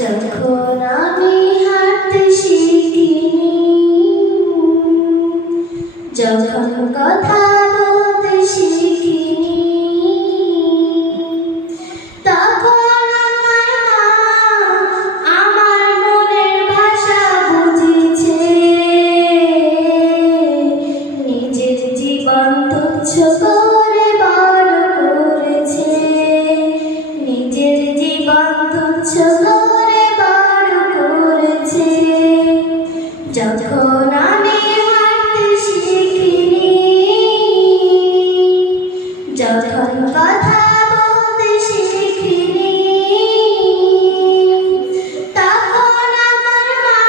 যখন আমি হাঁটতে শিখিনি, যখন কথা বলতে শিখিনি, তখন আমার মা আমার মনের ভাষা বুঝেছে। নিজের জীবন তুচ্ছ করে বড় করেছে, নিজের জীবন তুচ্ছ করে বড় করেছে। যখন আমি হাঁটতে শিখিনি, যখন কথা বলতে শিখিনি, তখন আমার মা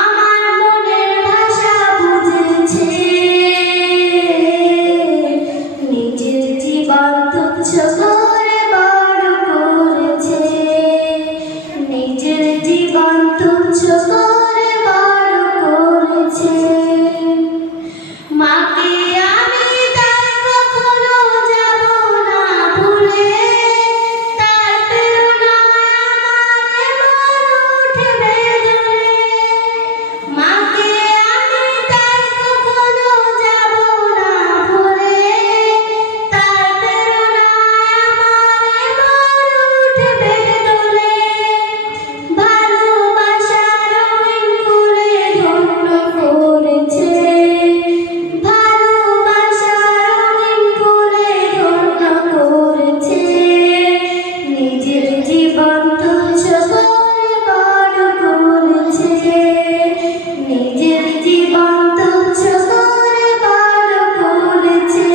আমার মনের ভাষা বুঝেছে। নিজের জীবন তুচ্ছ করে বড় করেছে, নিজের জীবন তুচ্ছ করে বড় করেছে। মাকে আমি তাই কখনো যাব না ভুলে, তার প্রেরণায় আমার মন উঠবে দুলে। মাকে আমি তাই কখনো যাব না ভুলে, তার প্রেরণায় আমার মন উঠবে দুলে। ভালোবাসা রঙিন করে ধন্য করেছে, ভালোবাসা রঙিন করে ধন্য করেছে। নিজের জীবন তুচ্ছ করে বড় করেছে, নিজের জীবন তুচ্ছ করে বড় করেছে।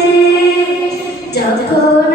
যখন